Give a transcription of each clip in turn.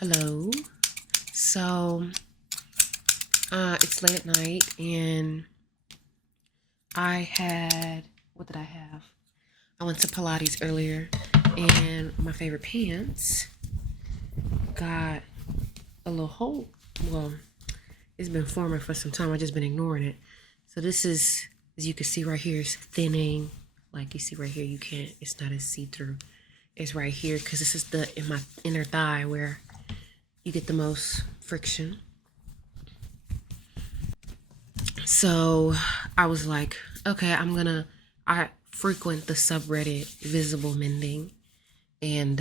Hello. So, it's late at night and what did I have? I went to Pilates earlier and my favorite pants got a little hole. Well, it's been forming for some time. I've just been ignoring it. So this is, as you can see right here, is thinning. Like you see right here, it's not as see-through. It's right here because this is in my inner thigh where you get the most friction. So I was like, okay, I frequent the subreddit Visible Mending. And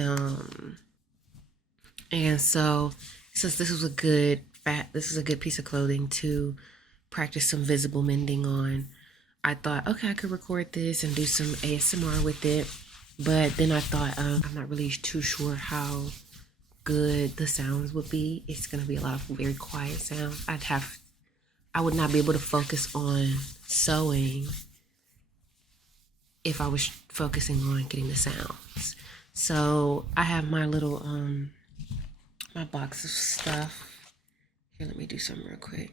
so since this is a good piece of clothing to practice some visible mending on, I thought, okay, I could record this and do some ASMR with it. But then I thought, I'm not really too sure how good the sounds would be. It's gonna be a lot of very quiet sounds. I would not be able to focus on sewing if I was focusing on getting the sounds. So I have my little my box of stuff. Here, let me do something real quick.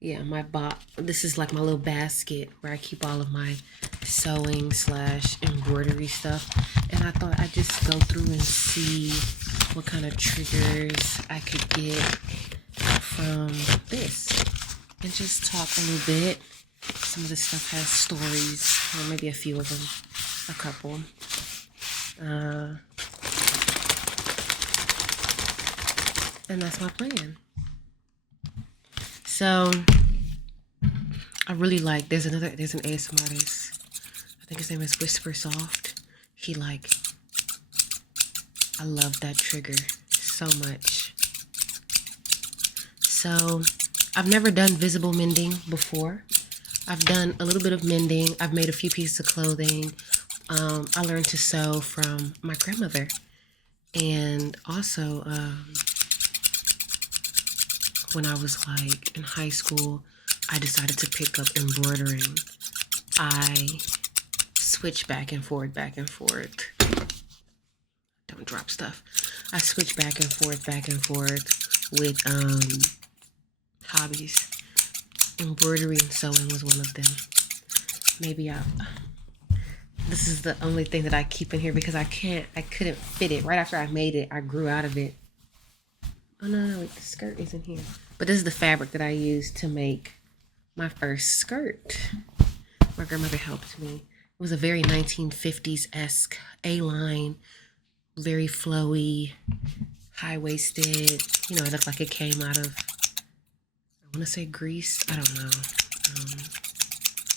Yeah, this is like my little basket where I keep all of my sewing / embroidery stuff. And I thought I'd just go through and see what kind of triggers I could get from this. And just talk a little bit. Some of this stuff has stories, or maybe a few of them, a couple. And that's my plan. So I really like, there's an ASMR artist, I think his name is Whisper Soft. I love that trigger so much. So I've never done visible mending before. I've done a little bit of mending. I've made a few pieces of clothing. I learned to sew from my grandmother. And also, when I was like in high school, I decided to pick up embroidering. I switch back and forth. Don't drop stuff. I switch back and forth with hobbies. Embroidery and sewing was one of them. This is the only thing that I keep in here because I couldn't fit it. Right after I made it, I grew out of it. Oh no, wait, the skirt isn't here. But this is the fabric that I used to make my first skirt. My grandmother helped me. It was a very 1950s-esque A-line, very flowy, high-waisted. It looked like it came out of, I want to say Greece. I don't know.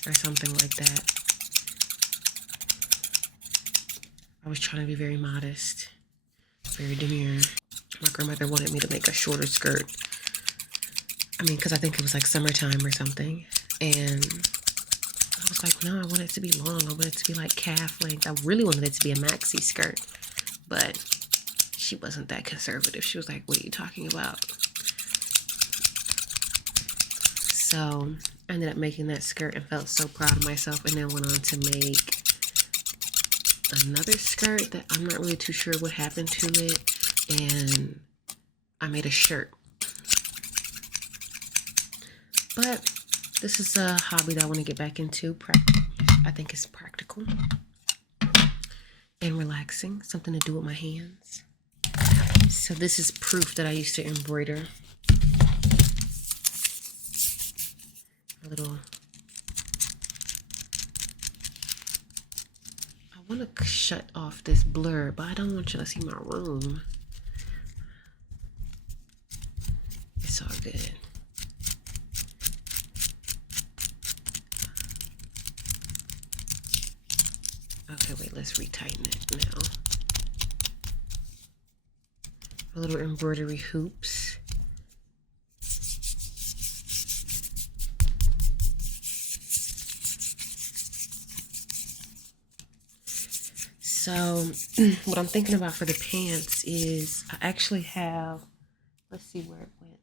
Or something like that. I was trying to be very modest, very demure. My grandmother wanted me to make a shorter skirt. Because I think it was like summertime or something. And I was like, no, I want it to be long. I want it to be like calf length. I really wanted it to be a maxi skirt. But she wasn't that conservative. She was like, what are you talking about? So I ended up making that skirt and felt so proud of myself, and then went on to make another skirt that I'm not really too sure what happened to it. And I made a shirt. But this is a hobby that I want to get back into. I think it's practical and relaxing, something to do with my hands. So this is proof that I used to embroider. I want to shut off this blur, but I don't want you to see my room. It's all good. Okay, wait, let's retighten it now. A little embroidery hoops. So what I'm thinking about for the pants is I actually have, let's see where it went.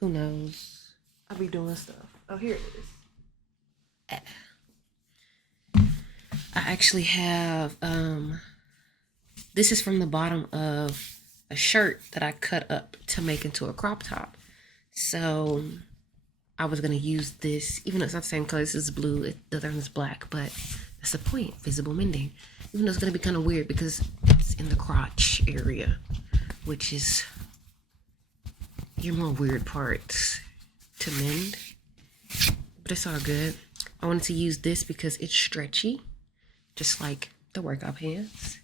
Who knows? I'll be doing stuff. Oh, here it is. I actually have, this is from the bottom of a shirt that I cut up to make into a crop top. So I was gonna use this, even though it's not the same color. This is blue, the other one is black, but that's the point, visible mending. Even though it's gonna be kind of weird because it's in the crotch area, which is your more weird parts to mend, but it's all good. I wanted to use this because it's stretchy, just like the workout pants.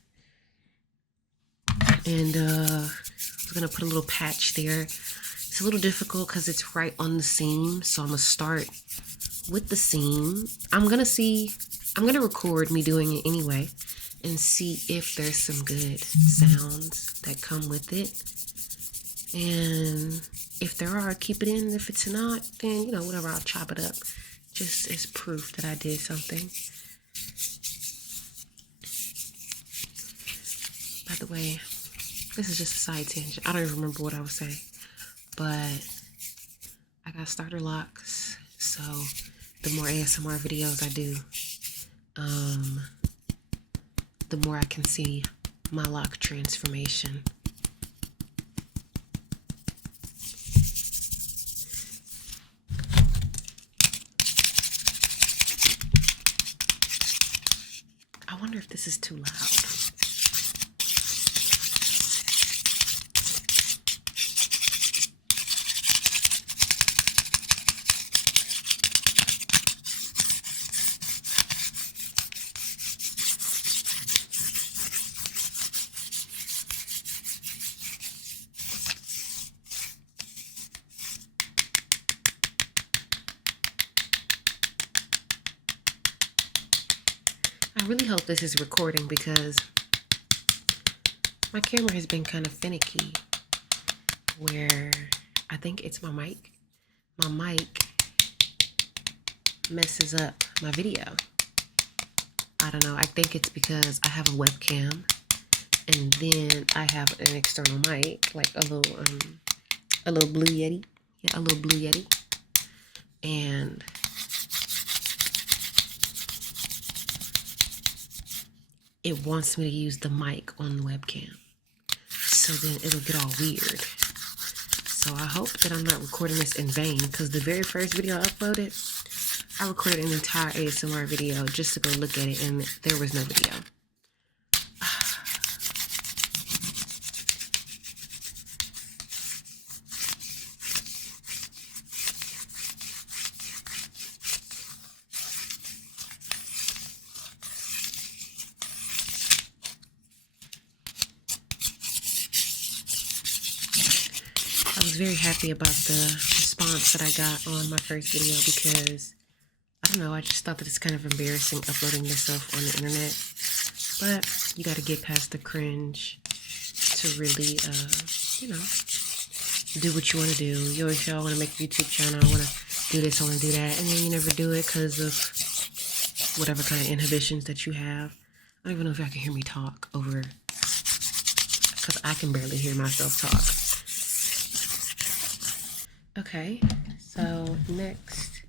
And I was gonna put a little patch there. It's a little difficult because it's right on the seam, so I'm gonna start with the seam. I'm gonna record me doing it anyway and see if there's some good sounds that come with it. And if there are, keep it in. If it's not, then, you know, whatever, I'll chop it up just as proof that I did something. By the way, this is just a side tangent. I don't even remember what I was saying, but I got starter locks, so the more ASMR videos I do, the more I can see my lock transformation. I wonder if this is too loud. I really hope this is recording because my camera has been kind of finicky, where I think it's my mic. My mic messes up my video. I don't know. I think it's because I have a webcam and then I have an external mic, like a little Blue Yeti. Yeah, a little Blue Yeti. And it wants me to use the mic on the webcam. So then it'll get all weird. So I hope that I'm not recording this in vain, because the very first video I uploaded, I recorded an entire ASMR video just to go look at it, and there was no video. I was very happy about the response that I got on my first video because, I don't know, I just thought that it's kind of embarrassing uploading yourself on the internet. But you got to get past the cringe to really, you know, do what you want to do. You always say, I want to make a YouTube channel, I want to do this, I want to do that. And then you never do it because of whatever kind of inhibitions that you have. I don't even know if y'all can hear me talk over, because I can barely hear myself talk. Okay, so next,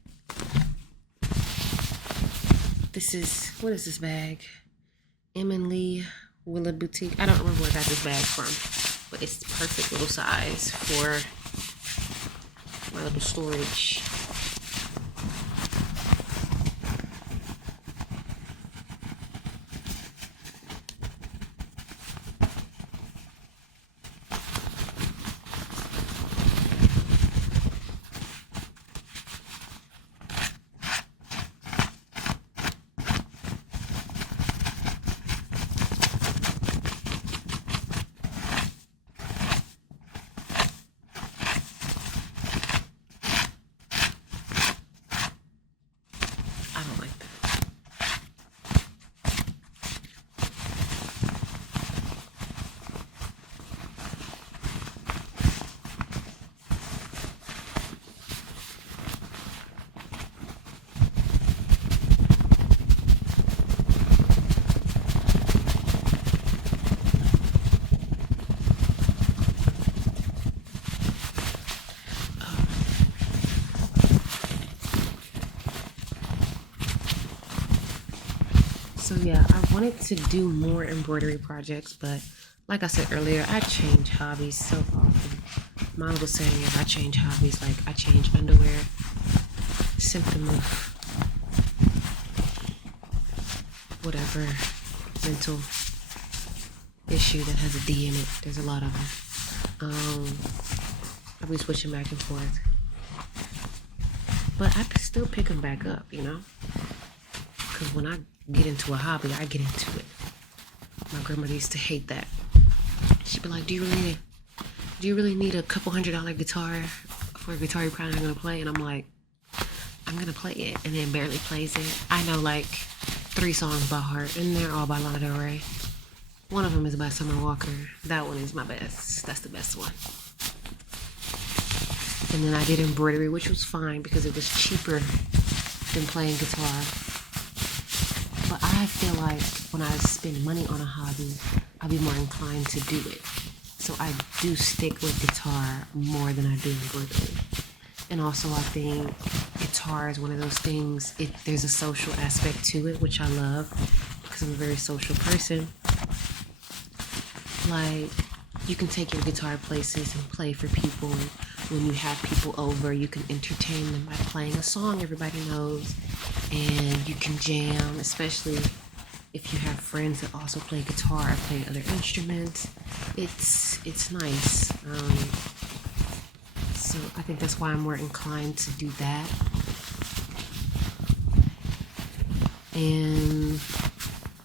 this is, what is this bag? Emily Willa Boutique. I don't remember where I got this bag from, but it's the perfect little size for my little storage. So yeah, I wanted to do more embroidery projects, but Like I said earlier, I change hobbies so often. My little saying is I change hobbies like I change underwear. Symptom of whatever mental issue that has a D in it. There's a lot of them. I'll be switching back and forth. But I still pick them back up, you know? Because when I get into a hobby, I get into it. My grandmother used to hate that. She'd be like, do you really need a couple $100 guitar for a guitar you're probably not going to play? And I'm like, I'm going to play it. And then barely plays it. I know like 3 songs by heart, and they're all by Lana Del Rey. One of them is by Summer Walker. That one is my best. That's the best one. And then I did embroidery, which was fine because it was cheaper than playing guitar. But I feel like when I spend money on a hobby, I'll be more inclined to do it. So I do stick with guitar more than I do embroidery. And also I think guitar is one of those things, there's a social aspect to it, which I love because I'm a very social person. Like, you can take your guitar places and play for people. When you have people over, you can entertain them by playing a song everybody knows. And you can jam, especially if you have friends that also play guitar or play other instruments. It's nice. So I think that's why I'm more inclined to do that. And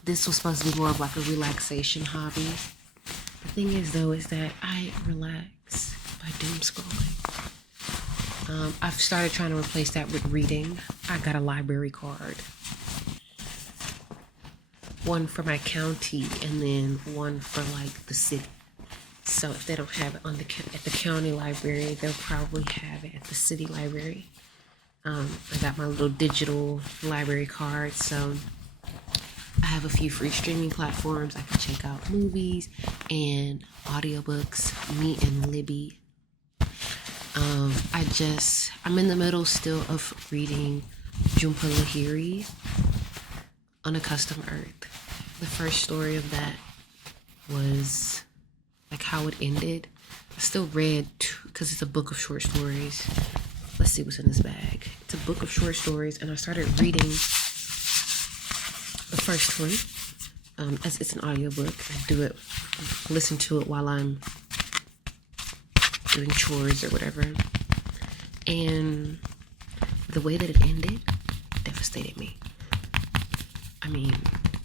this was supposed to be more of like a relaxation hobby. The thing is though, is that I relax by doom scrolling. I've started trying to replace that with reading. I got a library card. One for my county and then one for like the city. So if they don't have it at the county library, they'll probably have it at the city library. I got my little digital library card, so I have a few free streaming platforms. I can check out movies and audiobooks. Me and Libby. I'm in the middle still of reading Jhumpa Lahiri, Unaccustomed Earth. The first story of that was like how it ended. I still read, because it's a book of short stories. Let's see what's in this bag. It's a book of short stories, and I started reading the first one. As it's an audiobook. I listen to it while I'm doing chores or whatever. And the way that it ended devastated me. I mean,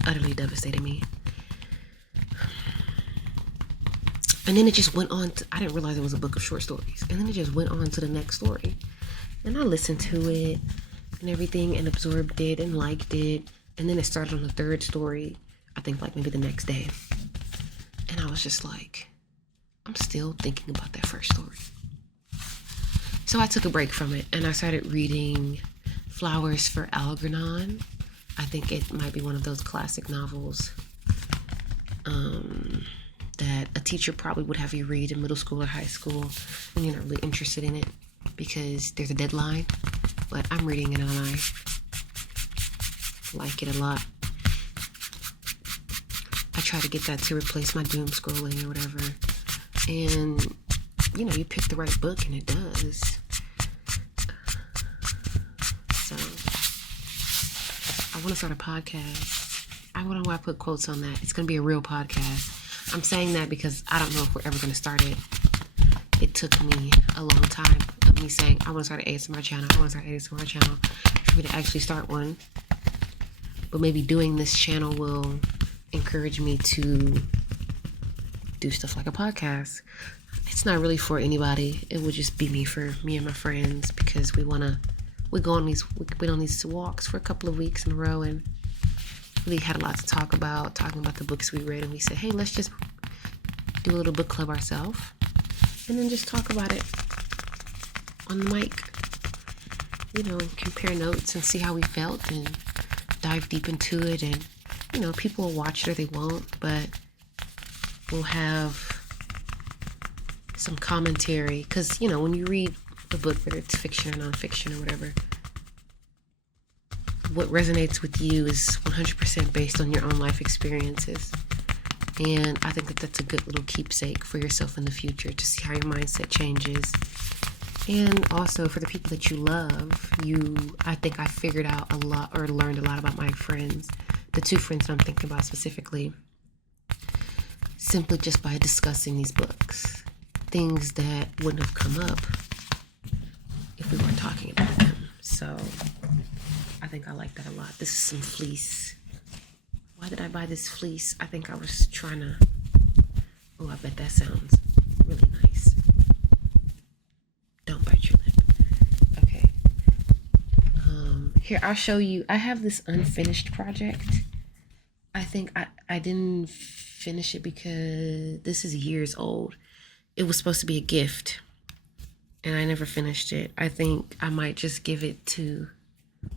utterly devastated me. And then it just went on I didn't realize it was a book of short stories. And then it just went on to the next story. And I listened to it and everything and absorbed it and liked it. And then it started on the third story, I think like maybe the next day. And I was just like, I'm still thinking about that first story. So I took a break from it and I started reading Flowers for Algernon. I think it might be one of those classic novels that a teacher probably would have you read in middle school or high school when you're not really interested in it because there's a deadline. But I'm reading it and I like it a lot. I try to get that to replace my doom scrolling or whatever. And, you know, you pick the right book and it does. So, I want to start a podcast. I don't know why I put quotes on that. It's going to be a real podcast. I'm saying that because I don't know if we're ever going to start it. It took me a long time of me saying, I want to start an ASMR channel. I want to start an ASMR channel for me to actually start one. But maybe doing this channel will encourage me to do stuff like a podcast. It's not really for anybody. It would just be me and my friends because we go on these walks for a couple of weeks in a row and we had a lot to talking about the books we read, and we said, hey, let's just do a little book club ourselves and then just talk about it on the mic, you know, and compare notes and see how we felt and dive deep into it. And, you know, people will watch it or they won't, but we'll have some commentary because, you know, when you read a book, whether it's fiction or nonfiction or whatever, what resonates with you is 100% based on your own life experiences. And I think that that's a good little keepsake for yourself in the future to see how your mindset changes. And also for the people that you love, I think I figured out a lot, or learned a lot about my friends, the two friends that I'm thinking about specifically, simply just by discussing these books. Things that wouldn't have come up if we weren't talking about them. So I think I like that a lot. This is some fleece. Why did I buy this fleece? I think I was trying to, oh, I bet that sounds really nice. Don't bite your lip. Okay. Here, I'll show you. I have this unfinished project. I think I didn't finish it because this is years old. It was supposed to be a gift, and I never finished it. I think I might just give it to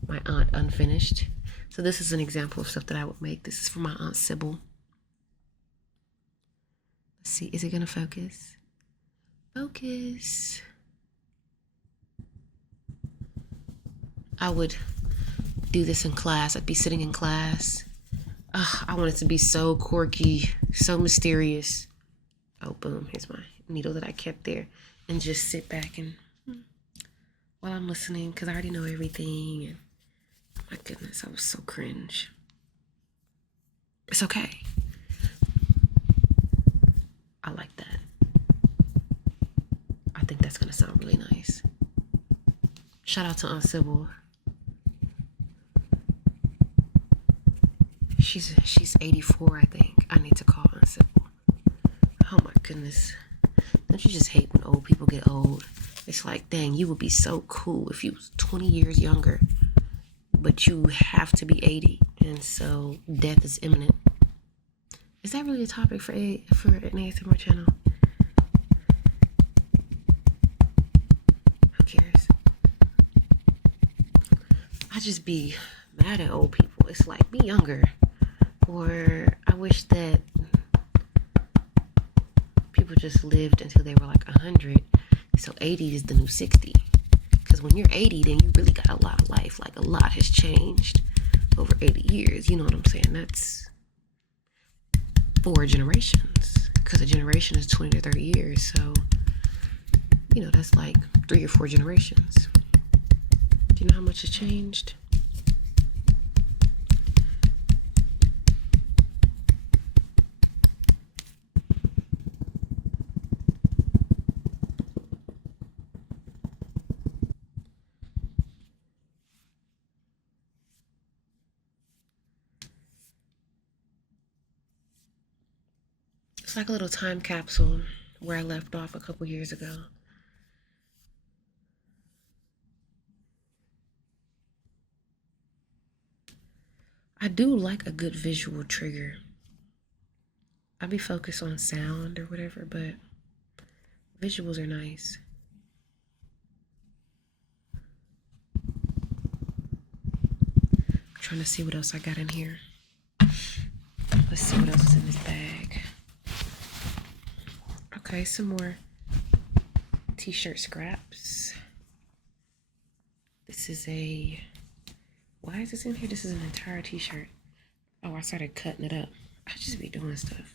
my aunt unfinished. So this is an example of stuff that I would make. This is for my Aunt Sybil. Let's see, is it gonna focus? Focus. I would do this in class. I'd be sitting in class. I want it to be so quirky, so mysterious. Oh, boom, here's my needle that I kept there. And just sit back and while I'm listening, because I already know everything. And my goodness, I was so cringe. It's okay. I like that. I think that's gonna sound really nice. Shout out to Aunt Sybil. She's 84, I think. I need to call Aunt Sybil. Oh my goodness. Don't you just hate when old people get old? It's like, dang, you would be so cool if you was 20 years younger, but you have to be 80, and so death is imminent. Is that really a topic for an ASMR channel? Who cares? I just be mad at old people. It's like, be younger. Or I wish that people just lived until they were like 100. So 80 is the new 60. Because when you're 80, then you really got a lot of life. Like, a lot has changed over 80 years. You know what I'm saying? That's 4 generations. Because a generation is 20 to 30 years. So, you know, that's like 3 or 4 generations. Do you know how much has changed? It's like a little time capsule where I left off a couple years ago. I do like a good visual trigger. I'd be focused on sound or whatever, but visuals are nice. I'm trying to see what else I got in here. Let's see what else is in this bag. Okay, some more t-shirt scraps. This is a, why is this in here? This is an entire t-shirt. Oh, I started cutting it up. I just be doing stuff.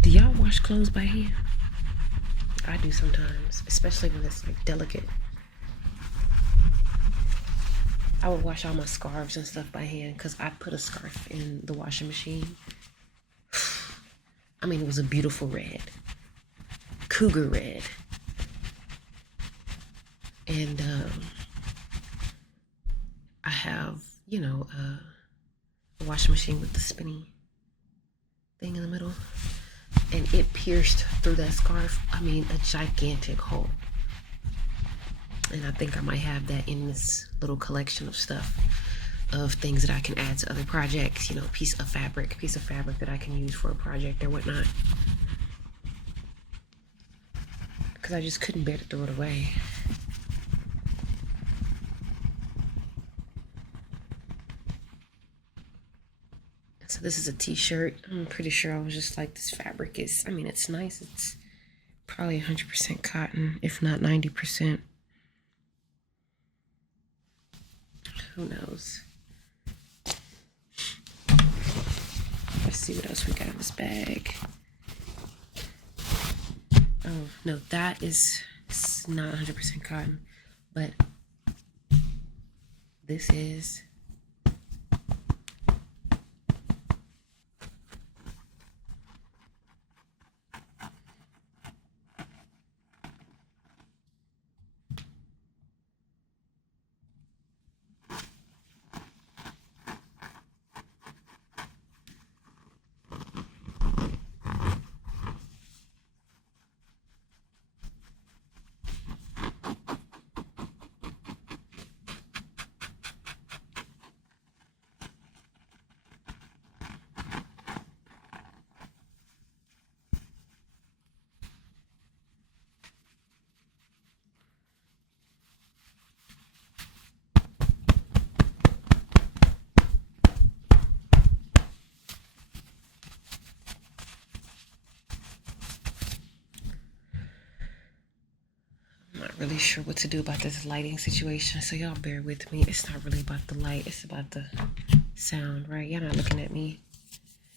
Do y'all wash clothes by hand? I do sometimes, especially when it's like delicate. I would wash all my scarves and stuff by hand because I put a scarf in the washing machine. I mean, it was a beautiful red, cougar red. And I have, you know, a washing machine with the spinny thing in the middle. And it pierced through that scarf, I mean, a gigantic hole. And I think I might have that in this little collection of stuff, of things that I can add to other projects, you know, piece of fabric that I can use for a project or whatnot. Because I just couldn't bear to throw it away. So this is a t-shirt. I'm pretty sure I was just like, this fabric is, I mean, it's nice. It's probably 100% cotton, if not 90%. Who knows? Let's see what else we got in this bag. Oh, no, that is not 100% cotton, but this is. I'm not really sure what to do about this lighting situation, so y'all bear with me. It's not really about the light, it's about the sound, right? Y'all not looking at me.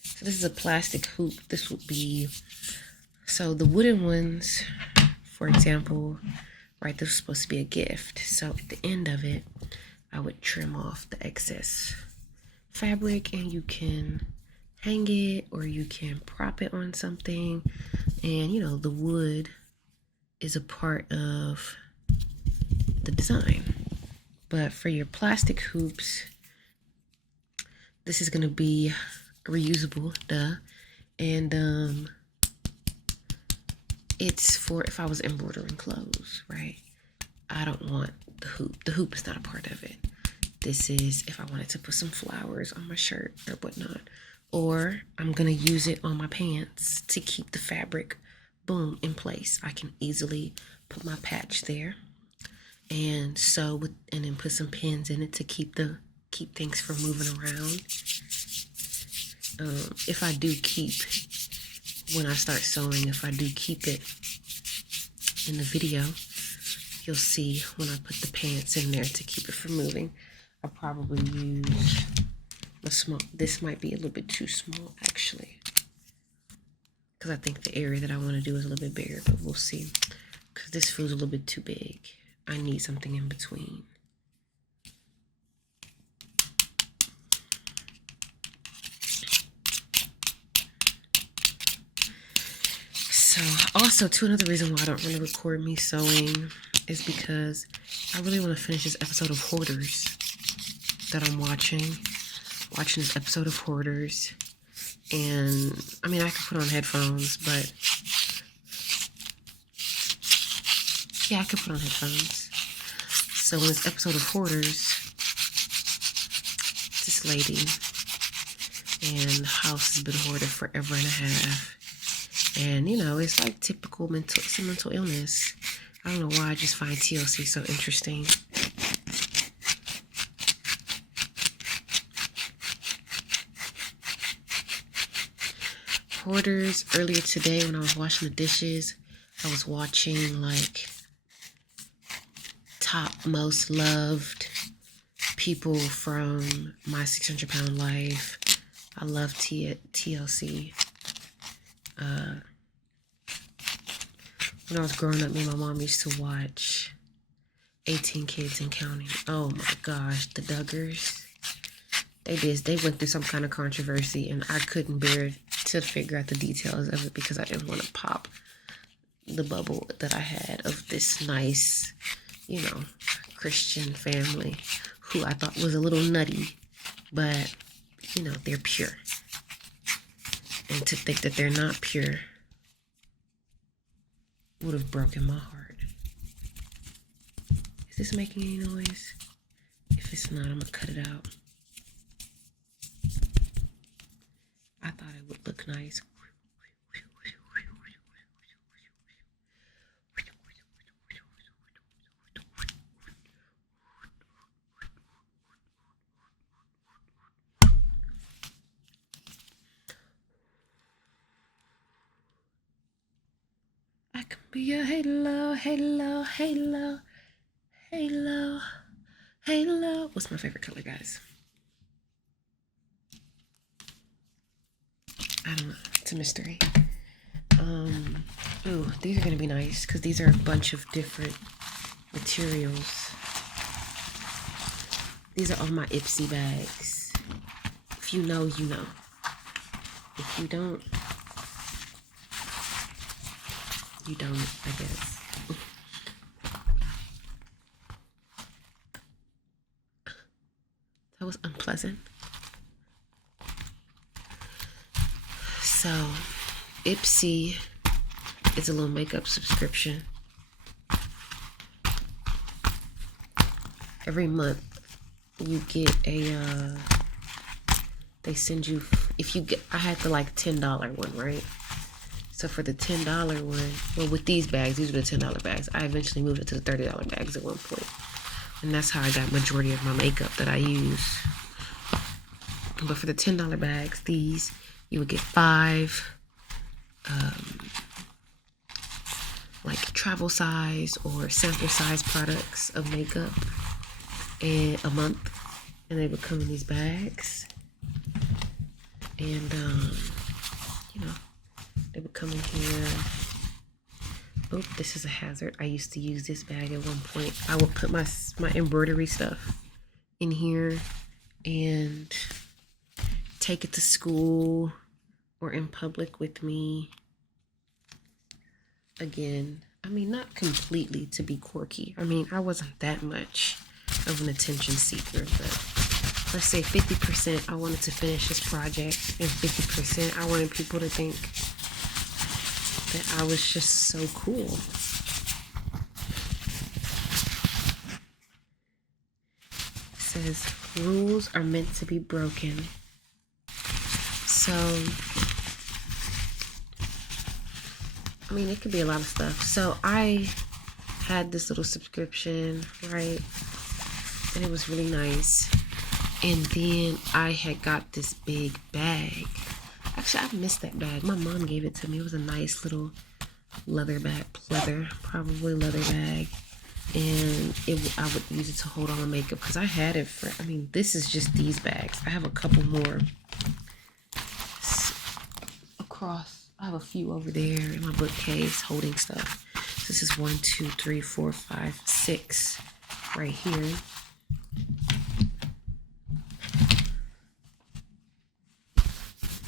So this is a plastic hoop. This would be, so the wooden ones, for example, right, this was supposed to be a gift. So at the end of it, I would trim off the excess fabric, and you can hang it or you can prop it on something. And you know, the wood is a part of the design. But for your plastic hoops, this is gonna be reusable, duh. And it's for if I was embroidering clothes, right? I don't want the hoop. The hoop is not a part of it. This is if I wanted to put some flowers on my shirt or whatnot. Or I'm gonna use it on my pants to keep the fabric, boom, in place. I can easily put my patch there and sew with, and then put some pins in it to keep things from moving around. If I do keep, when I start sewing, if I do keep it in the video, you'll see when I put the pants in there to keep it from moving. I'll probably use a small, this might be a little bit too small actually, because I think the area that I want to do is a little bit bigger, but we'll see, because this feels a little bit too big. I need something in between. So also too, another reason why I don't really record me sewing is because I really want to finish this episode of Hoarders that I'm watching this episode of Hoarders. And I mean, I could put on headphones, but yeah, I could put on headphones. So in this episode of Hoarders, this lady, and the house has been hoarded forever and a half. And you know, it's like typical mental illness. I don't know why I just find TLC so interesting. Hoarders, earlier today when I was washing the dishes, I was watching like top most loved people from My 600 Pound Life. I love TLC. When I was growing up, me and my mom used to watch 18 Kids and Counting. Oh my gosh, the Duggars. They went through some kind of controversy, and I couldn't bear to figure out the details of it because I didn't want to pop the bubble that I had of this nice, you know, Christian family who I thought was a little nutty, but you know, they're pure. And to think that they're not pure would have broken my heart. Is this making any noise? If it's not, I'm gonna cut it out. I thought it would look nice. Be a halo, halo, halo, halo, halo. What's my favorite color, guys? I don't know. It's a mystery. Ooh, these are gonna be nice because these are a bunch of different materials. These are all my Ipsy bags. If you know, you know. If you don't, you don't, I guess. That was unpleasant. So, Ipsy is a little makeup subscription. Every month, you get a, they send you, if you get, I had the like $10 one, right? So for the $10 one, well, with these bags, these were the $10 bags. I eventually moved it to the $30 bags at one point. And that's how I got majority of my makeup that I use. But for the $10 bags, these, you would get 5 like travel size or sample size products of makeup in a month, and they would come in these bags, and you know, they would come in here. Oh, this is a hazard. I used to use this bag at one point. I would put my embroidery stuff in here and take it to school or in public with me. Again, I mean, not completely to be quirky. I mean, I wasn't that much of an attention seeker, but let's say 50% I wanted to finish this project, and 50% I wanted people to think that I was just so cool. It says, rules are meant to be broken. So, I mean, it could be a lot of stuff. So I had this little subscription, right? And it was really nice. And then I had got this big bag. Actually, I missed that bag. My mom gave it to me. It was a nice little leather bag, probably leather bag. And I would use it to hold all my makeup because I had it for, I mean, this is just these bags. I have a couple more across. I have a few over there in my bookcase holding stuff. This is 1, 2, 3, 4, 5, 6 right here.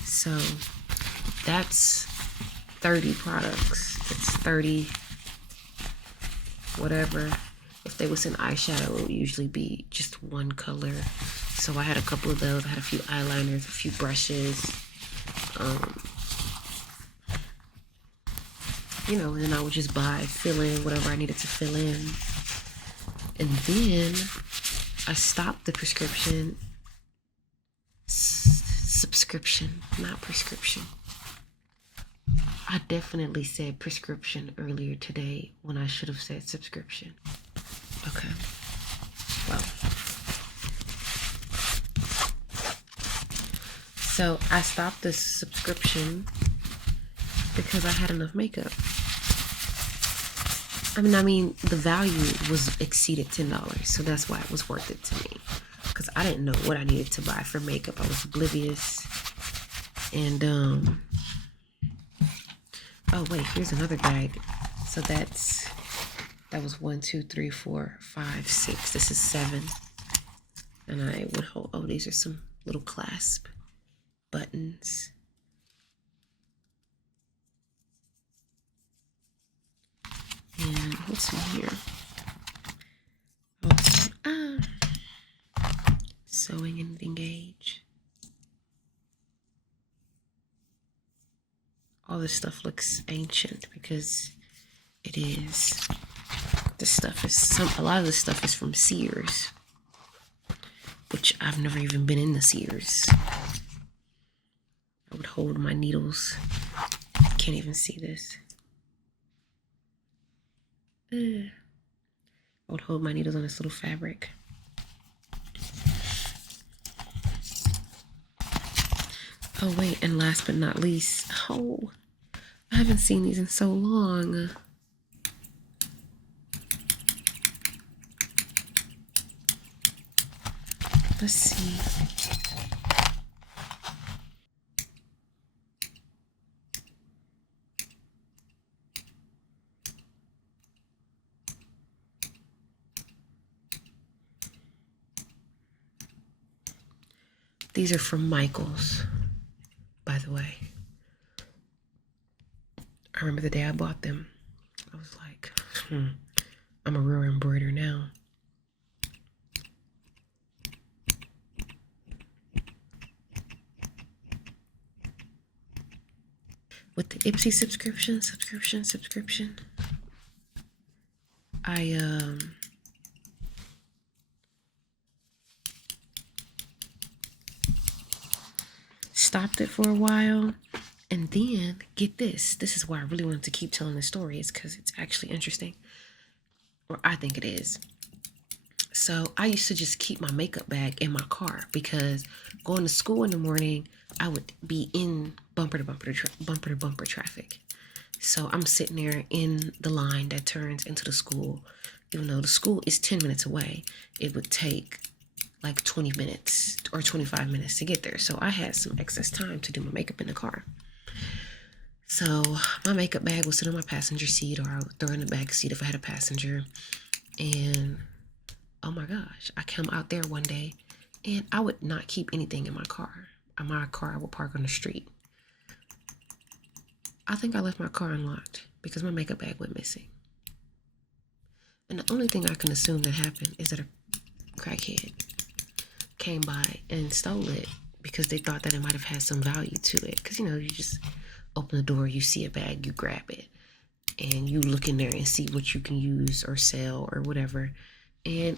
So that's 30 products. It's 30 whatever. If they was an eyeshadow, it would usually be just one color. So I had a couple of those. I had a few eyeliners, a few brushes. You know, and then I would just fill in whatever I needed to fill in. And then I stopped the prescription. Subscription, not prescription. I definitely said prescription earlier today when I should have said subscription. Okay. Well. So I stopped this subscription because I had enough makeup. I mean, the value was exceeded $10, so that's why it was worth it to me. Because I didn't know what I needed to buy for makeup. I was oblivious. And, oh wait, here's another bag. So that was 1, 2, 3, 4, 5, 6. This is 7. And I would hold, oh, these are some little clasp buttons. And what's in here? Oh, sewing and engage. All this stuff looks ancient because it is. A lot of this stuff is from Sears, which I've never even been in the Sears. I would hold my needles. Can't even see this. I would hold my needles on this little fabric. Oh wait, and last but not least, oh, I haven't seen these in so long. Let's see. These are from Michaels, by the way. I remember the day I bought them. I was like, I'm a real embroiderer now. With the Ipsy subscription, I stopped it for a while, and then get this. This is why I really wanted to keep telling the story, is because it's actually interesting, or I think it is. So I used to just keep my makeup bag in my car because going to school in the morning, I would be in bumper to bumper traffic. So I'm sitting there in the line that turns into the school. Even though the school is 10 minutes away, it would take like 20 minutes or 25 minutes to get there. So I had some excess time to do my makeup in the car. So my makeup bag would sit on my passenger seat, or I would throw in the back seat if I had a passenger. And oh my gosh, I come out there one day and I would not keep anything in my car. My car I would park on the street. I think I left my car unlocked because my makeup bag went missing. And the only thing I can assume that happened is that a crackhead came by and stole it because they thought that it might have had some value to it. Because, you know, you just open the door, you see a bag, you grab it, and you look in there and see what you can use or sell or whatever. And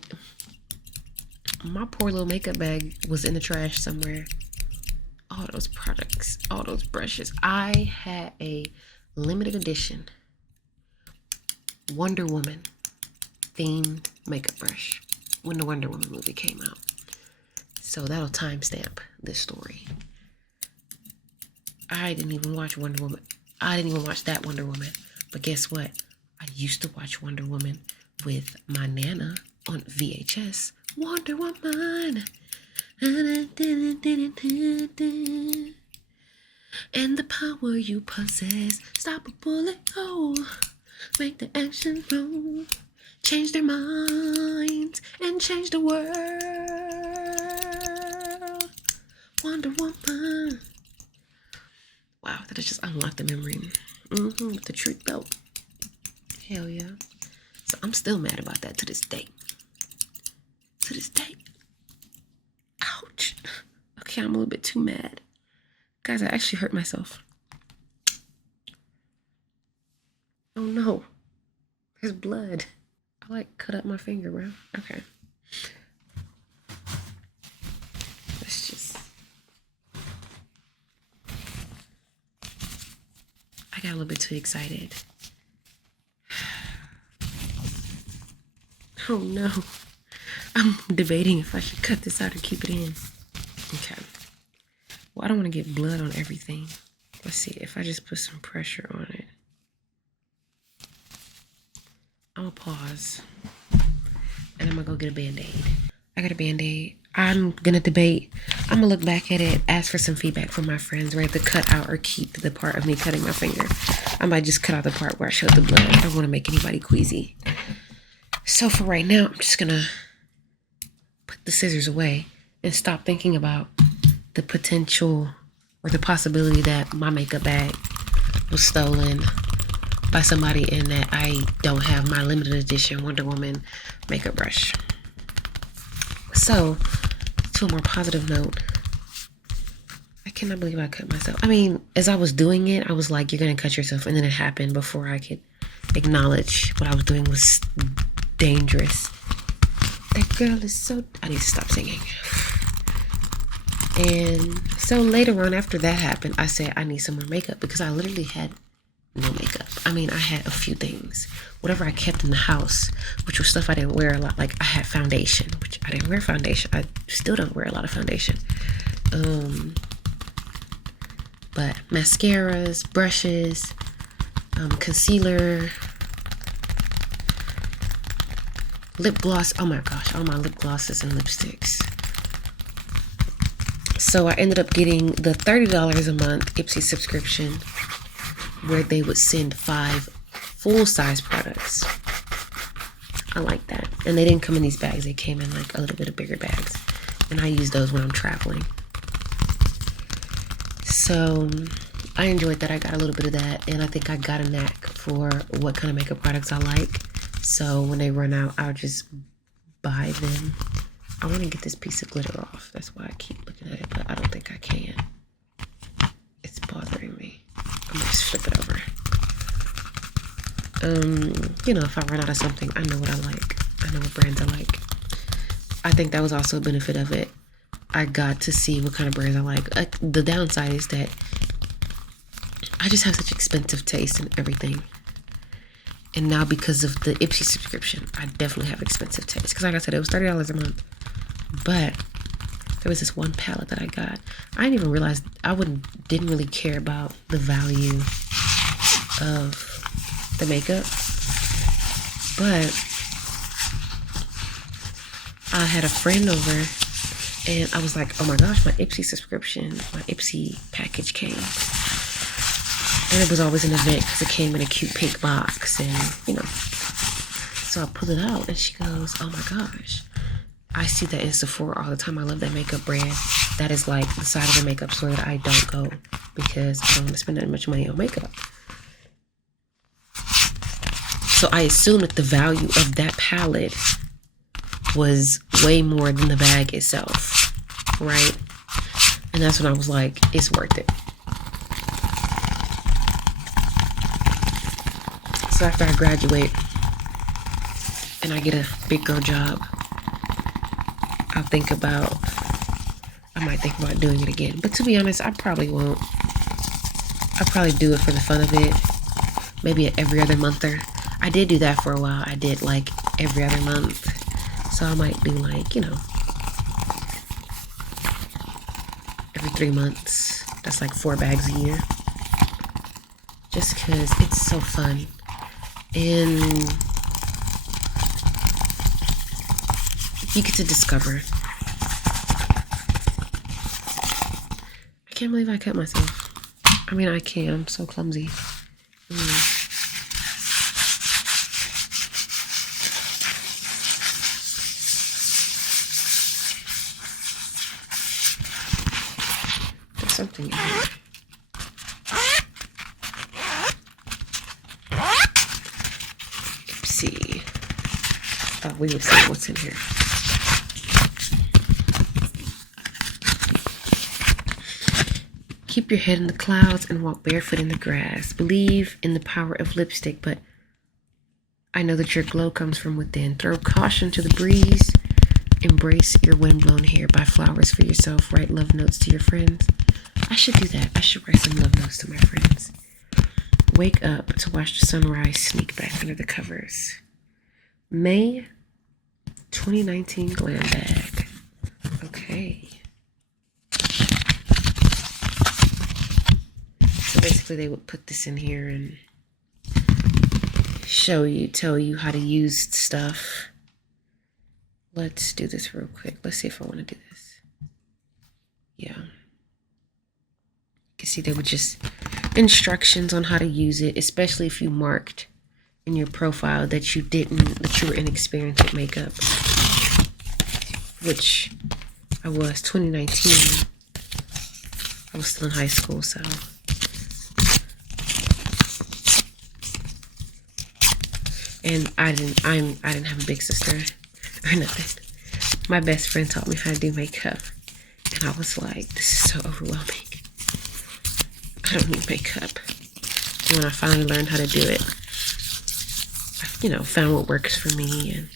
my poor little makeup bag was in the trash somewhere. All those products, all those brushes. I had a limited edition Wonder Woman themed makeup brush when the Wonder Woman movie came out. So that'll timestamp this story. I didn't even watch Wonder Woman. I didn't even watch that Wonder Woman. But guess what? I used to watch Wonder Woman with my Nana on VHS. Wonder Woman. And the power you possess. Stop a bullet, go. Make the action roll. Change their minds and change the world. Wonder Woman. Wow, that has just unlocked the memory. With the truth belt. Hell yeah. So I'm still mad about that to this day. To this day. Ouch. Okay, I'm a little bit too mad. Guys, I actually hurt myself. Oh no. There's blood. I like cut up my finger, bro. Okay. Let's just... I got a little bit too excited. Oh no. I'm debating if I should cut this out or keep it in. Okay. Well, I don't want to get blood on everything. Let's see if I just put some pressure on it. I'm gonna pause. And I'm gonna go get a Band-Aid. I got a Band-Aid. I'm gonna debate. I'm gonna look back at it, ask for some feedback from my friends, whether to cut out or keep the part of me cutting my finger. I might just cut out the part where I showed the blood. I don't want to make anybody queasy. So for right now, I'm just gonna put the scissors away and stop thinking about the potential or the possibility that my makeup bag was stolen by somebody and that I don't have my limited edition Wonder Woman makeup brush. So, to a more positive note, I cannot believe I cut myself. I mean, as I was doing it, I was like, you're gonna cut yourself, and then it happened before I could acknowledge what I was doing was dangerous. That girl is so... I need to stop singing. And so later on, after that happened, I said I need some more makeup because I literally had no makeup. I mean, I had a few things. Whatever I kept in the house, which was stuff I didn't wear a lot. Like I had foundation, which I didn't wear foundation. I still don't wear a lot of foundation. But mascaras, brushes, concealer, lip gloss. Oh my gosh, all my lip glosses and lipsticks. So I ended up getting the $30 a month Ipsy subscription, where they would send 5 full-size products. I like that. And they didn't come in these bags. They came in like a little bit of bigger bags. And I use those when I'm traveling. So I enjoyed that. I got a little bit of that. And I think I got a knack for what kind of makeup products I like. So when they run out, I'll just buy them. I want to get this piece of glitter off. That's why I keep looking at it, but I don't think I can. It's bothering me. I'm gonna just flip it over. You know, if I run out of something, I know what I like. I know what brands I like. I think that was also a benefit of it. I got to see what kind of brands I like. The downside is that I just have such expensive taste in everything. And now because of the Ipsy subscription, I definitely have expensive taste. Because like I said, it was $30 a month. But there was this one palette that I got. I didn't even realize didn't really care about the value of the makeup. But I had a friend over and I was like, oh my gosh, my Ipsy subscription, my Ipsy package came. And it was always an event because it came in a cute pink box and, you know. So I pulled it out and she goes, oh my gosh. I see that in Sephora all the time. I love that makeup brand. That is like the side of the makeup store that I don't go because I don't want to spend that much money on makeup. So I assumed that the value of that palette was way more than the bag itself, right? And that's when I was like, it's worth it. So after I graduate and I get a big girl job, I might think about doing it again. But to be honest, I probably won't. I'll probably do it for the fun of it. Maybe every other monther. I did do that for a while. I did like every other month. So I might do like, you know, every 3 months. That's like 4 bags a year. Just because it's so fun. And you get to discover. I can't believe I cut myself. I mean, I can. I'm so clumsy. There's something in here. Let's see. Oh, we will see what's in here. Keep your head in the clouds and walk barefoot in the grass. Believe in the power of lipstick, but I know that your glow comes from within. Throw caution to the breeze. Embrace your windblown hair. Buy flowers for yourself. Write love notes to your friends. I should do that. I should write some love notes to my friends. Wake up to watch the sunrise. Sneak back under the covers. May 2019 glam bag. Okay. So basically they would put this in here and tell you how to use stuff. Let's do this real quick. Let's see if I want to do this. Yeah. You can see there were just instructions on how to use it, especially if you marked in your profile that you were inexperienced with makeup, which I was. 2019. I was still in high school, so. And I didn't have a big sister or nothing. My best friend taught me how to do makeup. And I was like, this is so overwhelming. I don't need makeup. And when I finally learned how to do it, I, found what works for me. And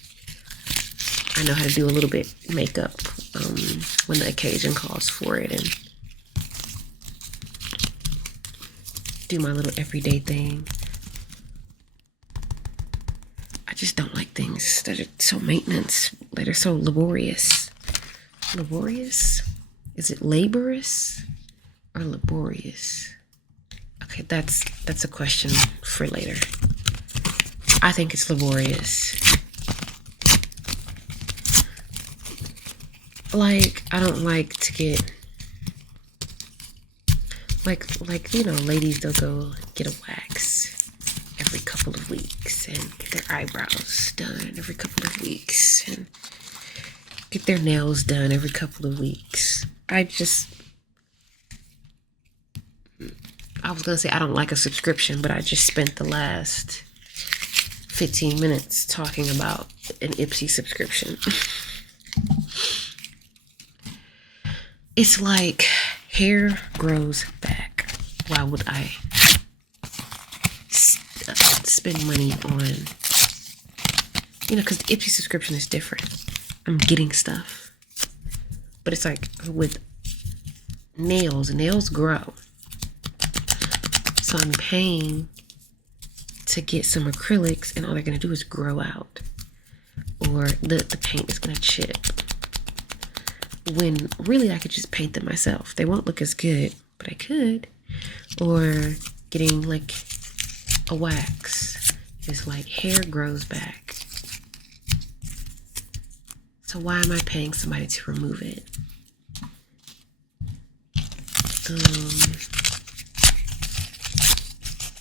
I know how to do a little bit makeup when the occasion calls for it. And do my little everyday thing. I just don't like things that are so maintenance, that are so laborious. Laborious? Is it laborious or laborious? Okay, that's a question for later. I think it's laborious. Like, I don't like to get Like you know, ladies, they'll go get a wax every couple of weeks and get their eyebrows done every couple of weeks and get their nails done every couple of weeks. I was gonna say I don't like a subscription, but I just spent the last 15 minutes talking about an Ipsy subscription. It's like hair grows back. Why would I spend money on, you know, because the Ipsy subscription is different. I'm getting stuff. But it's like with nails grow. So I'm paying to get some acrylics and all they're going to do is grow out. Or the paint is going to chip. When really I could just paint them myself. They won't look as good, but I could. Or getting like a wax. It's like hair grows back. So why am I paying somebody to remove it?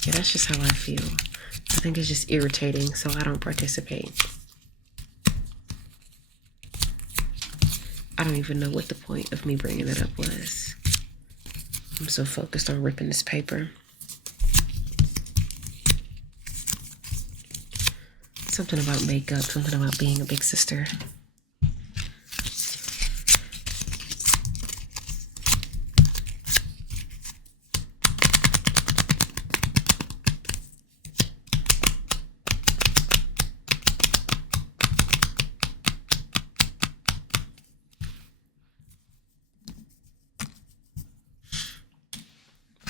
Yeah, that's just how I feel. I think it's just irritating, so I don't participate. I don't even know what the point of me bringing it up was. I'm so focused on ripping this paper. Something about makeup, something about being a big sister.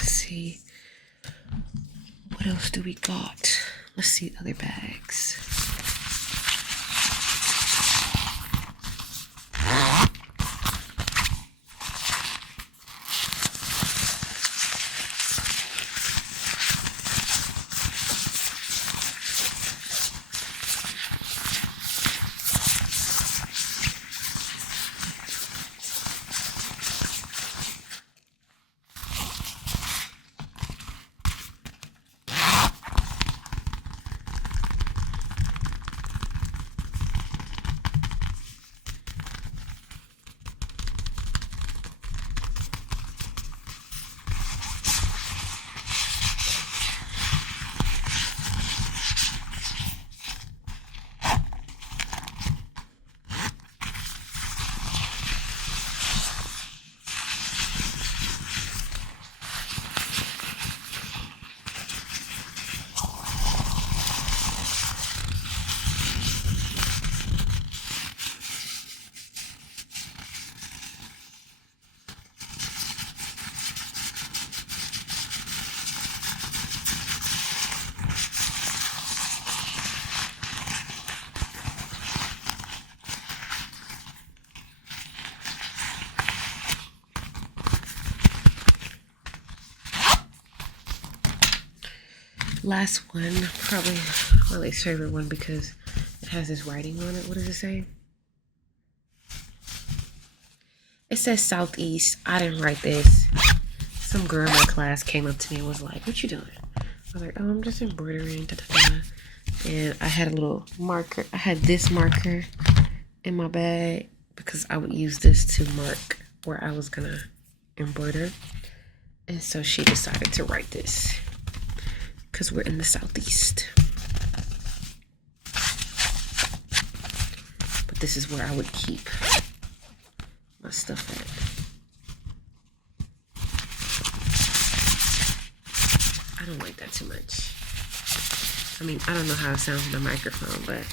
See what else do we got? Let's see other bags. Last one, probably my least favorite one because it has this writing on it. What does it say? It says Southeast. I didn't write this. Some girl in my class came up to me and was like, "What you doing?" I was like, "Oh, I'm just embroidering." Da, da, da. And I had a little marker. I had this marker in my bag because I would use this to mark where I was gonna embroider. And so she decided to write this because we're in the Southeast. But this is where I would keep my stuff at. I don't like that too much. I mean, I don't know how it sounds in the microphone, but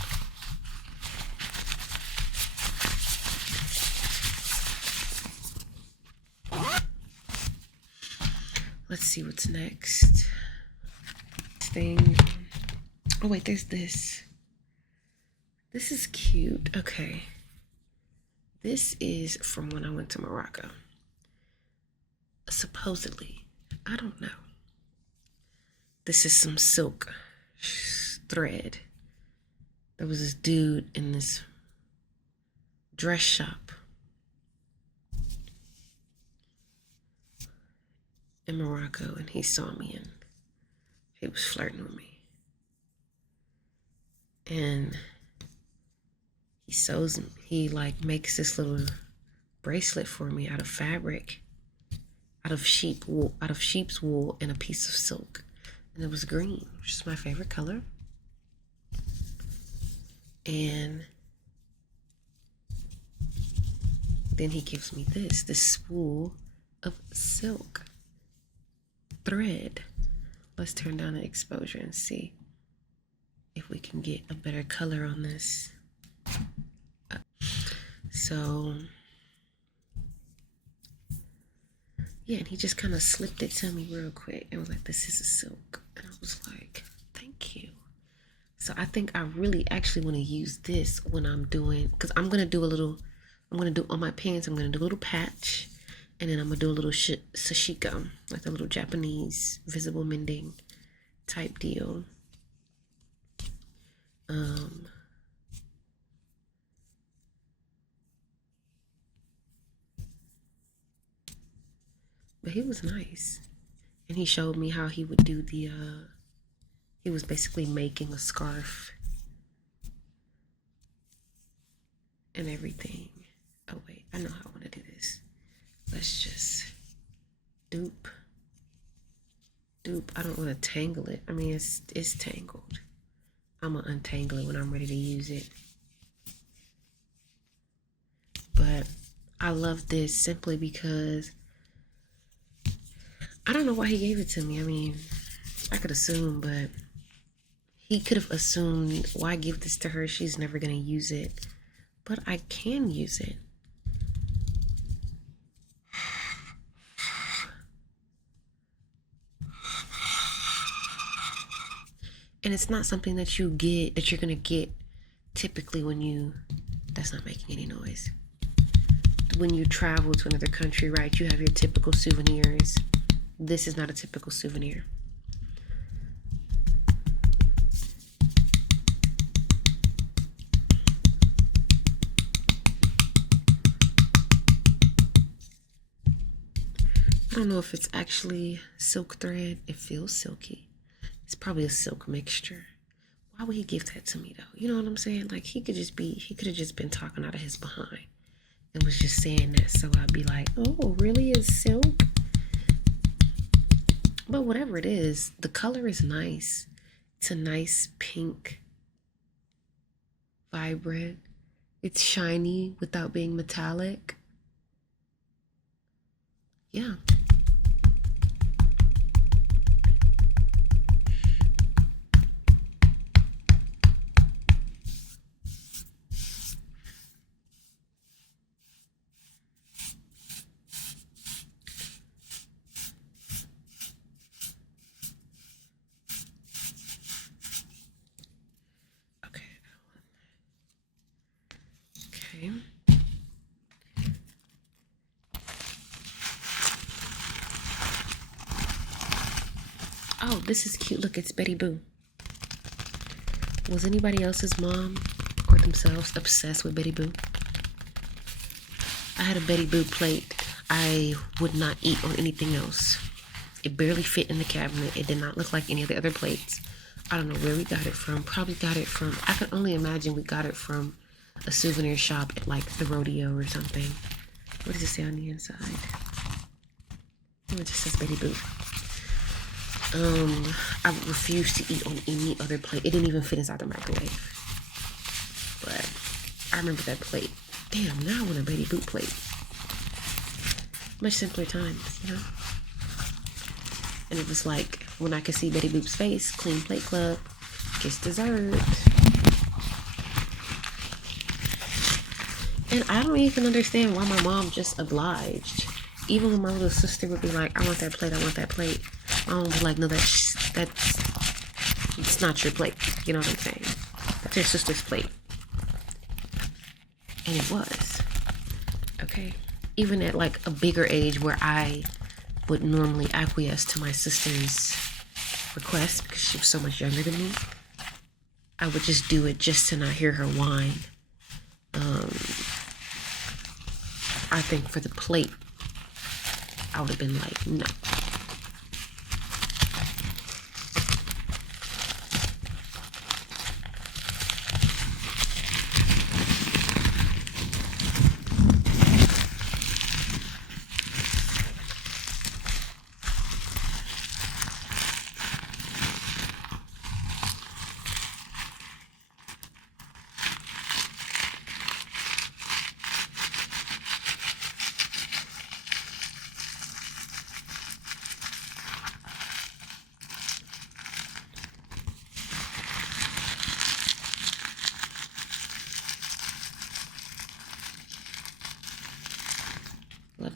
let's see what's next. Thing. Oh wait, there's this. This is cute. Okay. This is from when I went to Morocco. Supposedly. I don't know. This is some silk thread. There was this dude in this dress shop. in Morocco, and he saw me and he was flirting with me. And he like makes this little bracelet for me out of fabric, out of sheep's wool and a piece of silk. And it was green, which is my favorite color. And then he gives me this spool of silk thread. Let's turn down the exposure and see if we can get a better color on this. So yeah, and he just kind of slipped it to me real quick and was like, this is a silk. And I was like, thank you. So I think I really actually want to use this when I'm doing, because I'm going to do on my pants, I'm going to do a little patch, and then I'm going to do a little sashiko, like a little Japanese visible mending type deal. But he was nice. And he showed me how he would do he was basically making a scarf and everything. Oh wait, I know how I want to do this. Let's just dupe. I don't want to tangle it. I mean, it's tangled. I'm gonna untangle it when I'm ready to use it. But I love this simply because I don't know why he gave it to me. I mean, I could assume, but he could have assumed, why give this to her? She's never gonna use it. But I can use it. And it's not something that you're gonna get typically that's not making any noise. When you travel to another country, right? You have your typical souvenirs. This is not a typical souvenir. I don't know if it's actually silk thread. It feels silky. It's probably a silk mixture. Why would he give that to me though? You know what I'm saying? Like he could have just been talking out of his behind and was just saying that so I'd be like, oh, really? Is silk? But whatever it is, the color is nice. It's a nice pink, vibrant. It's shiny without being metallic. Yeah. Okay. Oh, this is cute. Look, it's Betty Boo. Was anybody else's mom or themselves obsessed with Betty Boo? I had a Betty Boo plate. I would not eat on anything else. It barely fit in the cabinet. It did not look like any of the other plates. I don't know where we got it from. Probably got it from, I can only imagine we got it from a souvenir shop at like the rodeo or something. What does it say on the inside? Oh, it just says Betty Boo. I refuse to eat on any other plate. It didn't even fit inside the microwave. But I remember that plate. Damn, now I want a Betty Boop plate. Much simpler times, you know? And it was like, when I could see Betty Boop's face, Clean Plate Club, kiss dessert. And I don't even understand why my mom just obliged. Even when my little sister would be like, I want that plate, I want that plate. My mom would be like, no, it's not your plate. You know what I'm saying? That's your sister's plate. And it was. Okay? Even at like a bigger age where I would normally acquiesce to my sister's request because she was so much younger than me, I would just do it just to not hear her whine. I think for the plate, I would have been like, no.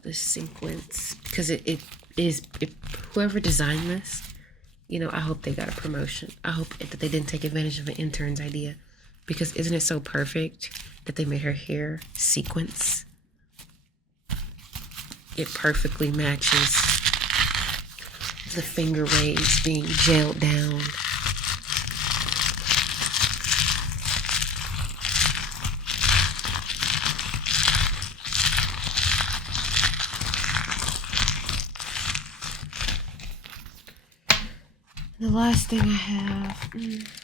this sequence because it whoever designed this, you know, I hope they got a promotion. I hope that they didn't take advantage of an intern's idea, because isn't it so perfect that they made her hair sequence? It perfectly matches the finger waves being gelled down. The last thing I have,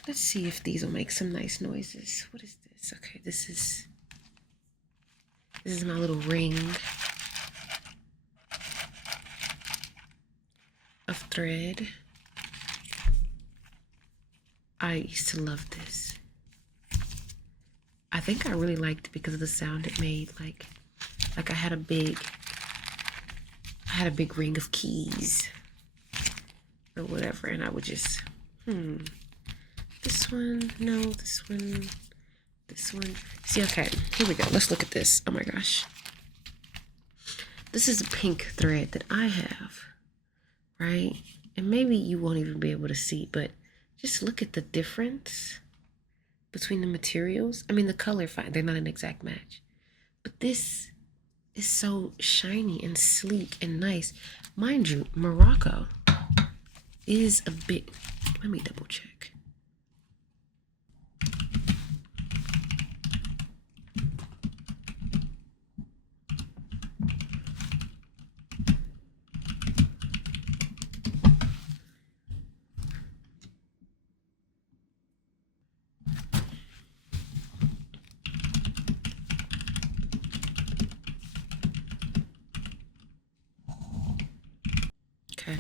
let's see if these will make some nice noises. What is this? Okay, this is my little ring of thread. I used to love this. I think I really liked it because of the sound it made. Like I had a big ring of keys or whatever, and I would just, this one, no, this one. See, okay, here we go. Let's look at this. Oh my gosh. This is a pink thread that I have, right? And maybe you won't even be able to see, but just look at the difference between the materials. I mean, the color, fine, they're not an exact match, but this is so shiny and sleek and nice. Mind you, Morocco is a bit, let me double check. Okay.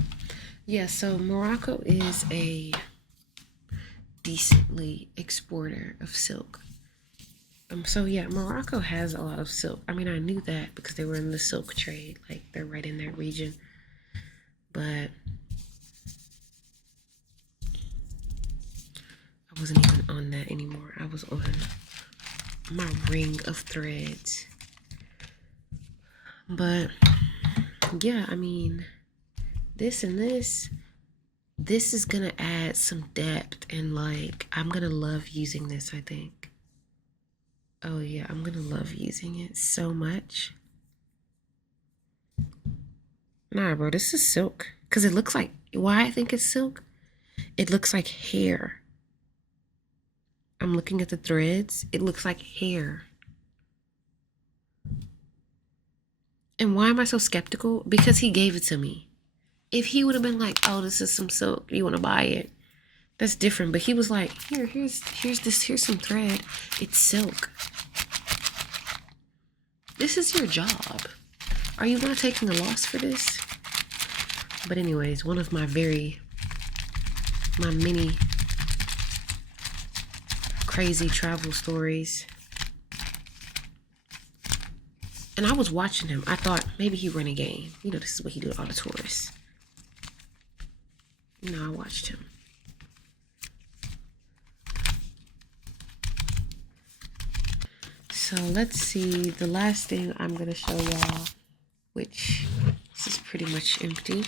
Yeah, so Morocco is a decently exporter of silk. So yeah, Morocco has a lot of silk. I mean, I knew that because they were in the silk trade, like they're right in that region. But I wasn't even on that anymore. I was on my ring of threads. But yeah, I mean, this and this is gonna add some depth, and like I'm gonna love using this, I think. Oh yeah, I'm gonna love using it so much. Nah, bro, this is silk. Cause it looks like, why I think it's silk? It looks like hair. I'm looking at the threads. It looks like hair. And why am I so skeptical? Because he gave it to me. If he would have been like, oh, this is some silk, you want to buy it, that's different. But he was like, here's some thread. It's silk. This is your job. Are you not taking a loss for this? But anyways, one of my many crazy travel stories. And I was watching him. I thought maybe he run a game. You know, this is what he do to all the tourists. You know, I watched him. So let's see. The last thing I'm going to show y'all, which this is pretty much empty,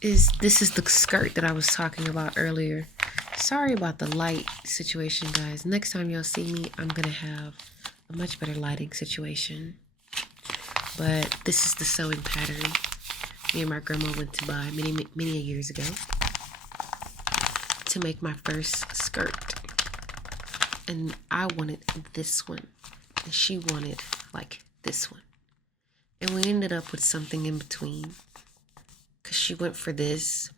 this is the skirt that I was talking about earlier. Sorry about the light situation, guys. Next time y'all see me, I'm going to have a much better lighting situation. But this is the sewing pattern me and my grandma went to buy many years ago to make my first skirt. And I wanted this one, and she wanted like this one. And we ended up with something in between, because she went for this,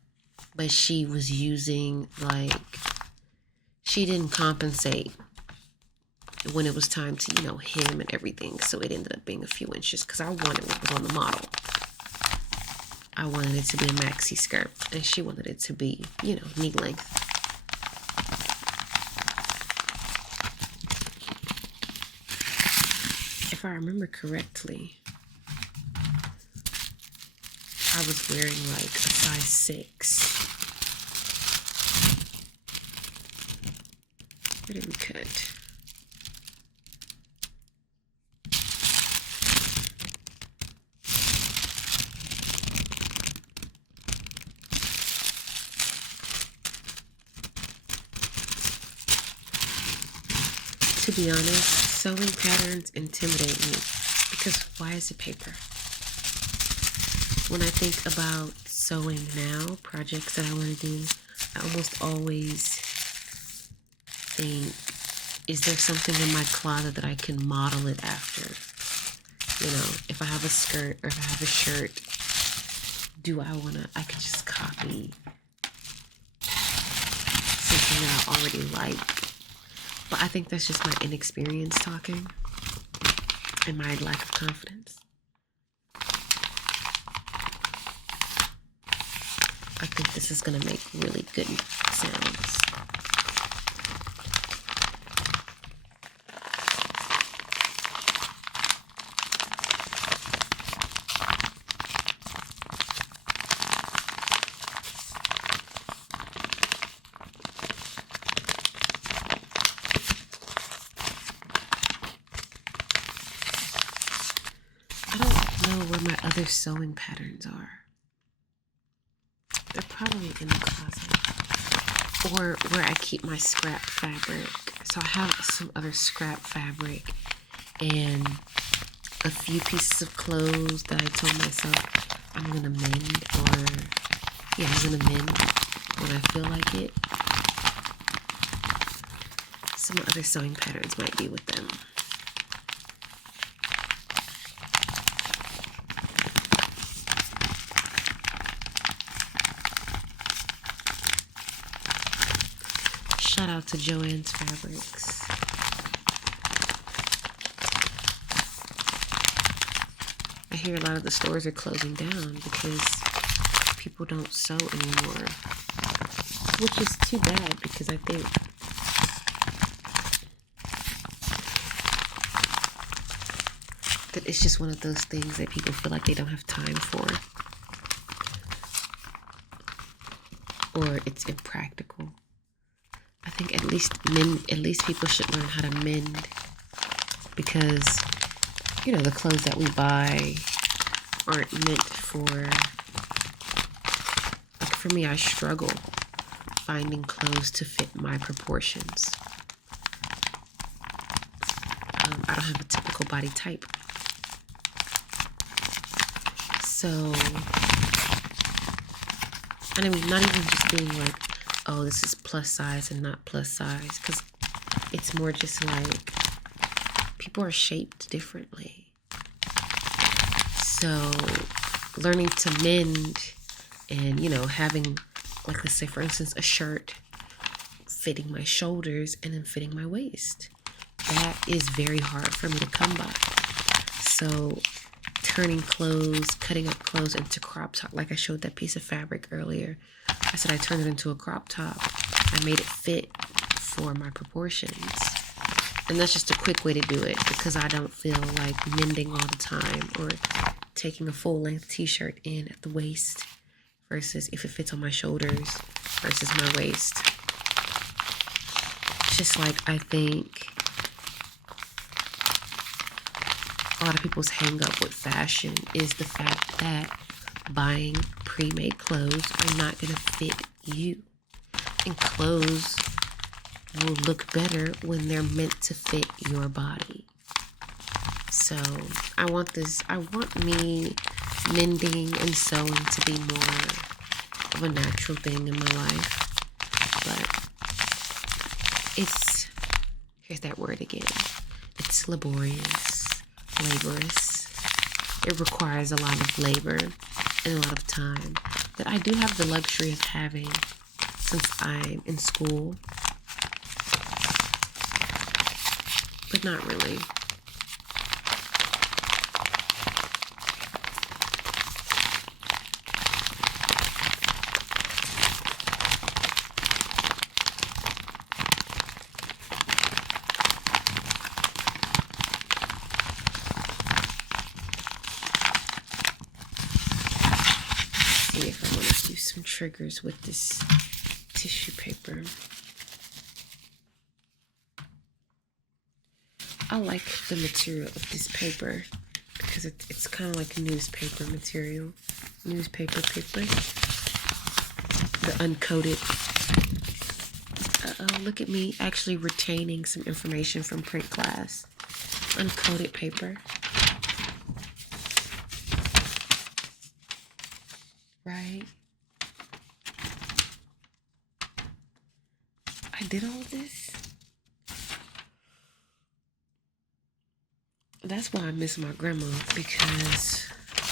but she was using, like, she didn't compensate when it was time to, you know, hem and everything. So it ended up being a few inches, because I wanted what was on the model. I wanted it to be a maxi skirt, and she wanted it to be, you know, knee length. If I remember correctly, I was wearing like a size 6. Where did we cut? to be honest, sewing patterns intimidate me because why is it paper? When I think about sewing now, projects that I want to do, I almost always think, is there something in my closet that I can model it after? You know, if I have a skirt or if I have a shirt, I could just copy something that I already like. But I think that's just my inexperience talking and my lack of confidence. I think this is gonna make really good sounds. I don't know where my other sewing patterns are. They're probably in the closet or where I keep my scrap fabric. So I have some other scrap fabric and a few pieces of clothes that I told myself I'm gonna mend, I'm gonna mend when I feel like it. Some other sewing patterns might be with them. Shout out to Joann's Fabrics. I hear a lot of the stores are closing down because people don't sew anymore, which is too bad because I think that it's just one of those things that people feel like they don't have time for, or it's impractical. I think at least people should learn how to mend because, you know, the clothes that we buy aren't meant for, like for me, I struggle finding clothes to fit my proportions. I don't have a typical body type. So, and I mean, not even just being like, oh, this is plus size and not plus size, because it's more just like people are shaped differently. So learning to mend and, you know, having, like, let's say for instance, a shirt fitting my shoulders and then fitting my waist, that is very hard for me to come by. So turning clothes, cutting up clothes into crop top, like I showed that piece of fabric earlier. I said I turned it into a crop top. I made it fit for my proportions. And that's just a quick way to do it because I don't feel like mending all the time or taking a full length t-shirt in at the waist versus if it fits on my shoulders versus my waist. It's just like, I think a lot of people's hang up with fashion is the fact that buying pre-made clothes are not going to fit you. And clothes will look better when they're meant to fit your body. So I want me mending and sewing to be more of a natural thing in my life. But here's that word again. It's laborious, laborious. It requires a lot of labor and a lot of time that I do have the luxury of having since I'm in school, but not really. See if I want to do some triggers with this tissue paper. I like the material of this paper because it's kind of like newspaper material. Newspaper paper. The uncoated Uh-oh, look at me actually retaining some information from print class. Uncoated paper. Right? I did all of this? That's why I miss my grandma, because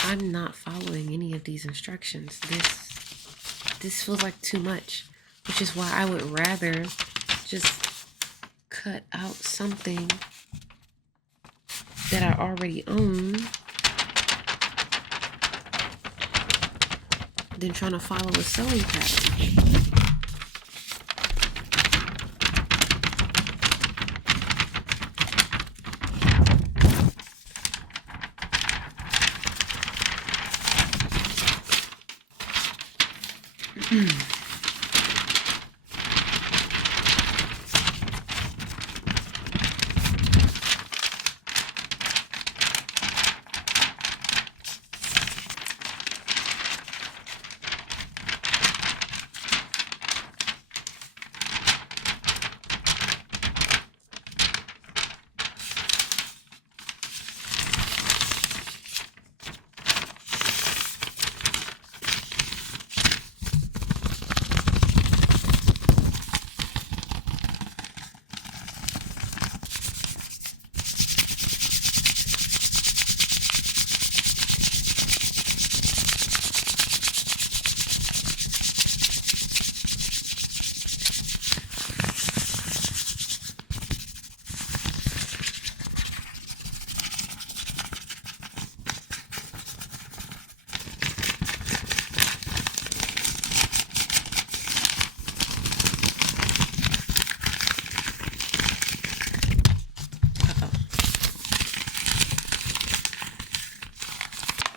I'm not following any of these instructions. This feels like too much, which is why I would rather just cut out something that I already own than trying to follow a sewing pattern.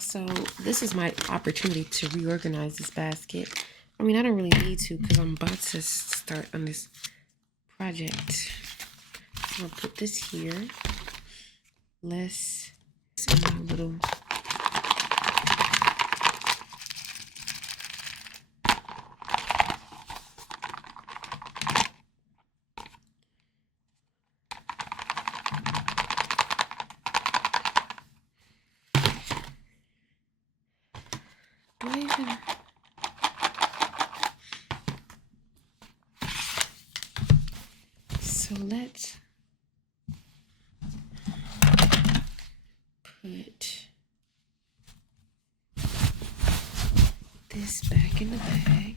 So this is my opportunity to reorganize this basket. I mean, I don't really need to because I'm about to start on this project. So I'll put this here. Less in my little So let's put this back in the bag.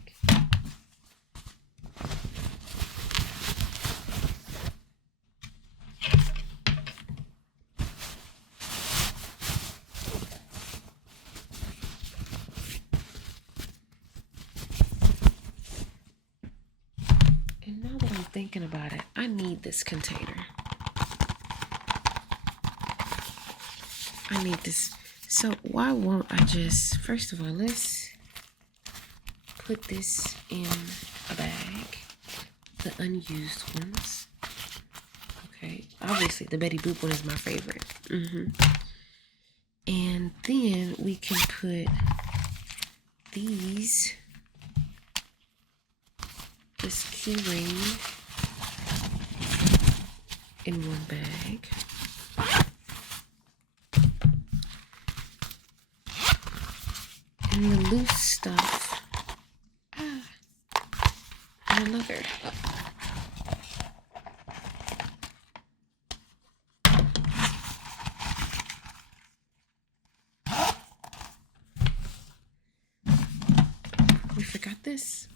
And now that I'm thinking about it, I need this container. I need this. So why won't I just, first of all, let's put this in a bag, the unused ones. Okay, obviously the Betty Boop one is my favorite. And then we can put these, this key ring in one bag. And the loose stuff in another. We forgot this.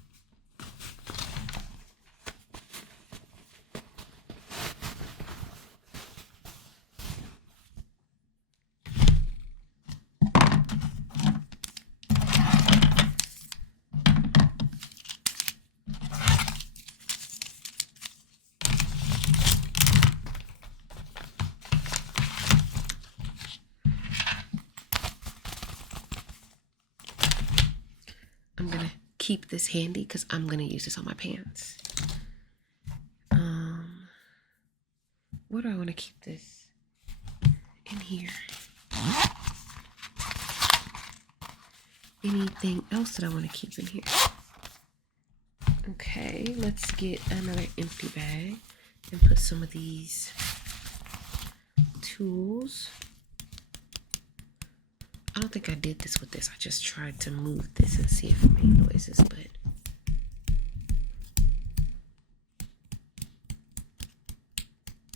I'm gonna keep this handy because I'm gonna use this on my pants. Where do I want to keep this? In here. Anything else that I want to keep in here? Okay, let's get another empty bag and put some of these tools. I don't think I did this with this. I just tried to move this and see if it made noises, but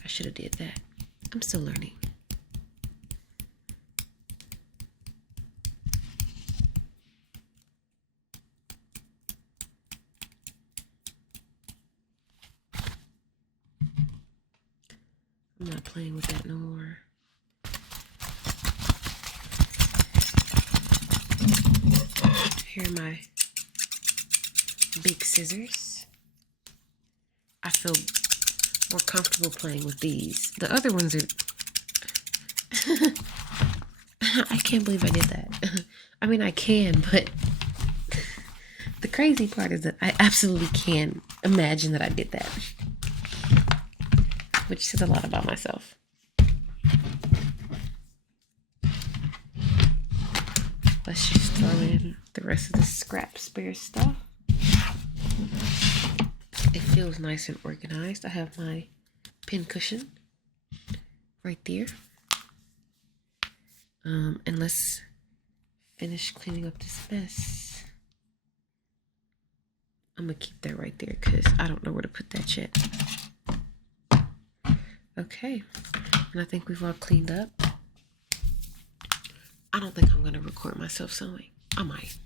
I should have did that. I'm still learning. I'm not playing with that no more. Here are my big scissors. I feel more comfortable playing with these. The other ones are... I can't believe I did that. I mean, I can, but the crazy part is that I absolutely can imagine that I did that, which says a lot about myself. Let's just throw in the rest of the scrap spare stuff. It feels nice and organized. I have my pin cushion right there. And let's finish cleaning up this mess. I'm gonna keep that right there because I don't know where to put that yet. Okay, and I think we've all cleaned up. I don't think I'm gonna record myself sewing. I might.